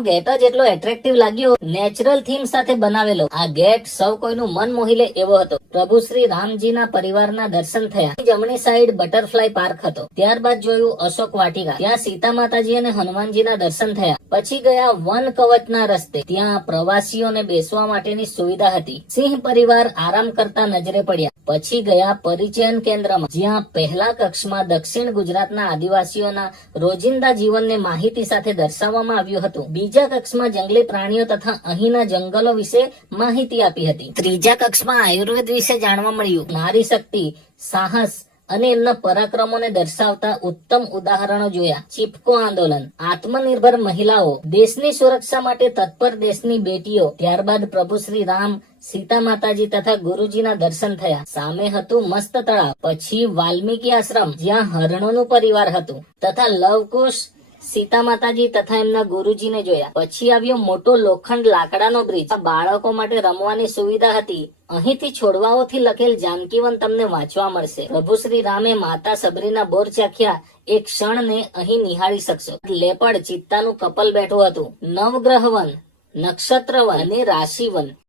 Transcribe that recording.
Gate જ એટલો attractive લાગ્યો, નેચરલ થીમ સાથે બનાવેલો આ ગેટ સૌ કોઈનું મન મોહી લે એવો હતો. પ્રભુ શ્રી રામજીના પરિવારના દર્શન થયા. જમણી સાઈડ બટરફ્લાય પાર્ક હતો. ત્યારબાદ જોયું અશોક વાટિકા, ત્યાં સીતા માતાજી અને હનુમાનજીના દર્શન થયા. પછી ગયા વન કવચના રસ્તે, ત્યાં પ્રવાસીઓને બેસવા માટેની સુવિધા હતી. સિંહ પરિવાર આરામ કરતા નજરે પડ્યા. પછી ગયા પરિચયન કેન્દ્રમાં, જ્યાં પહેલા કક્ષમાં દક્ષિણ ગુજરાતના આદિવાસીઓના રોજિંદા જીવનને માહિતી સાથે દર્શાવવામાં આવ્યું હતું. બીજા કક્ષમાં જંગલી પ્રાણીઓ તથા અહીંના જંગલો વિશે માહિતી આપી હતી. ત્રીજા કક્ષમાં આયુર્વેદ વિશે જાણવા મળ્યું. નારી શક્તિ, સાહસ અને એમના પરાક્રમોને દર્શાવતા ઉત્તમ ઉદાહરણો જોયા. ચીપકો આંદોલન, આત્મનિર્ભર મહિલાઓ, દેશની સુરક્ષા માટે તત્પર દેશની બેટીઓ. ત્યારબાદ પ્રભુ શ્રી રામ, સીતા માતાજી તથા ગુરુજીના દર્શન થયા. સામે હતું મસ્ત તળાવ. પછી વાલ્મીકી આશ્રમ, જ્યાં હરણોનું પરિવાર હતું, તથા લવકુશ, સીતા માતાજી તથા એમના ગુરુજીને જોયા. પછી આવ્યો મોટો લોખંડ લાકડાનો બ્રિજ. બાળકો માટે રમવાની સુવિધા હતી. અહીંથી છોડવાઓથી લખેલ જાનકીવન તમને વાંચવા મળશે. પ્રભુ શ્રી રામે માતા સબરીના બોર ચાખ્યા એક ક્ષણને અહીં નિહાળી શકશો. લેપડ ચિત્તાનું કપલ બેઠું હતું. નવગ્રહ વન, નક્ષત્ર વન અને રાશિ વન.